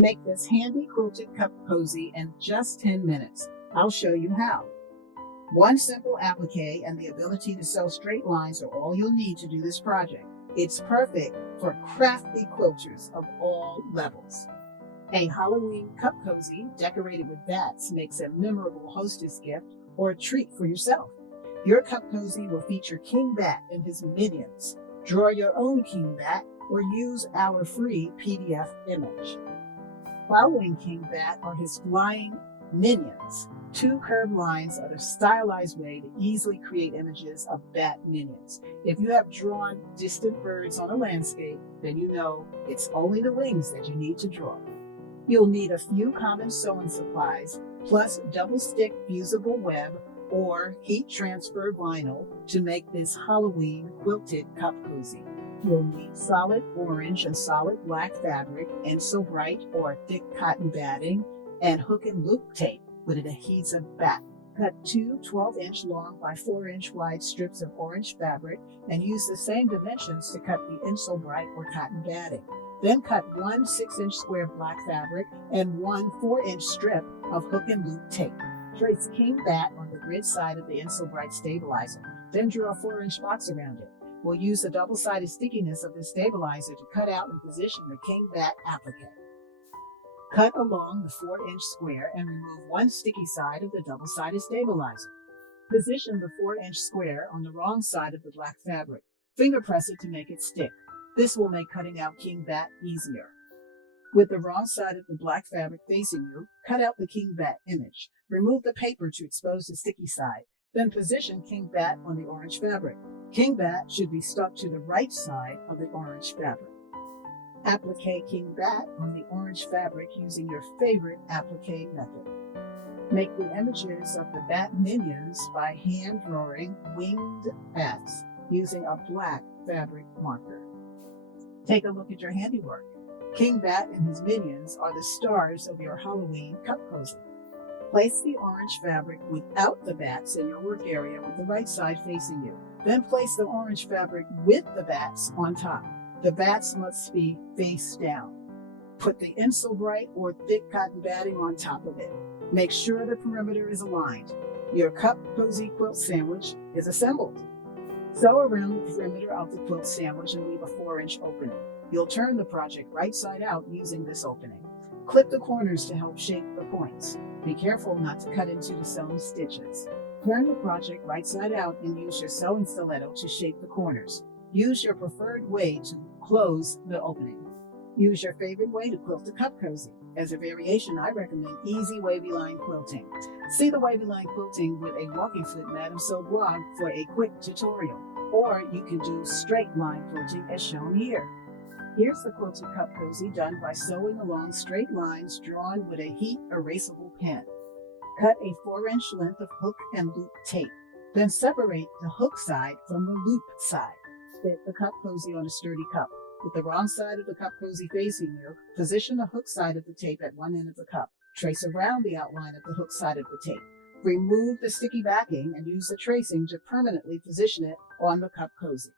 Make this handy quilted cup cozy in just 10 minutes. I'll show you how. One simple applique and the ability to sew straight lines are all you'll need to do this project. It's perfect for crafty quilters of all levels. A Halloween cup cozy decorated with bats makes a memorable hostess gift or a treat for yourself. Your cup cozy will feature King Bat and his minions. Draw your own King Bat or use our free PDF image. Following King Bat are his flying minions. Two curved lines are the stylized way to easily create images of bat minions. If you have drawn distant birds on a landscape, then you know it's only the wings that you need to draw. You'll need a few common sewing supplies, plus double-stick fusible web or heat transfer vinyl to make this Halloween quilted cup cozy. You'll need solid orange and solid black fabric, Insul Bright or thick cotton batting, and hook and loop tape with an adhesive back. Cut two 12-inch long by 4-inch wide strips of orange fabric and use the same dimensions to cut the Insul Bright or cotton batting. Then cut one 6-inch square black fabric and one 4-inch strip of hook and loop tape. Trace King Bat on the grid side of the Insul Bright stabilizer. Then draw a 4-inch box around it. We'll use the double-sided stickiness of the stabilizer to cut out and position the King Bat applique. Cut along the 4-inch square and remove one sticky side of the double-sided stabilizer. Position the 4-inch square on the wrong side of the black fabric. Finger press it to make it stick. This will make cutting out King Bat easier. With the wrong side of the black fabric facing you, cut out the King Bat image. Remove the paper to expose the sticky side. Then position King Bat on the orange fabric. King Bat should be stuck to the right side of the orange fabric. Applique King Bat on the orange fabric using your favorite applique method. Make the images of the bat minions by hand drawing winged bats using a black fabric marker. Take a look at your handiwork. King Bat and his minions are the stars of your Halloween cup cozy. Place the orange fabric without the bats in your work area with the right side facing you. Then place the orange fabric with the bats on top. The bats must be face down. Put the Insul Bright or thick cotton batting on top of it. Make sure the perimeter is aligned. Your cup cozy quilt sandwich is assembled. Sew around the perimeter of the quilt sandwich and leave a 4-inch opening. You'll turn the project right side out using this opening. Clip the corners to help shape the points. Be careful not to cut into the sewn stitches. Turn the project right side out and use your sewing stiletto to shape the corners. Use your preferred way to close the opening. Use your favorite way to quilt a cup cozy. As a variation, I recommend easy wavy line quilting. See the wavy line quilting with a walking foot Madam Sew blog for a quick tutorial. Or you can do straight line quilting as shown here. Here's the quilted cup cozy done by sewing along straight lines drawn with a heat erasable pen. Cut a 4-inch length of hook and loop tape. Then separate the hook side from the loop side. Fit the cup cozy on a sturdy cup. With the wrong side of the cup cozy facing you, position the hook side of the tape at one end of the cup. Trace around the outline of the hook side of the tape. Remove the sticky backing and use the tracing to permanently position it on the cup cozy.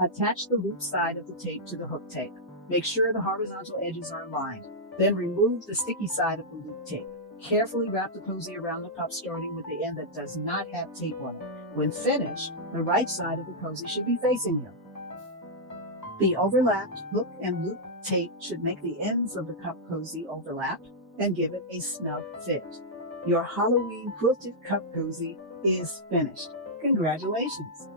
Attach the loop side of the tape to the hook tape. Make sure the horizontal edges are aligned. Then remove the sticky side of the loop tape. Carefully wrap the cozy around the cup starting with the end that does not have tape on it. When finished, the right side of the cozy should be facing you. The overlapped hook and loop tape should make the ends of the cup cozy overlap and give it a snug fit. Your Halloween quilted cup cozy is finished. Congratulations!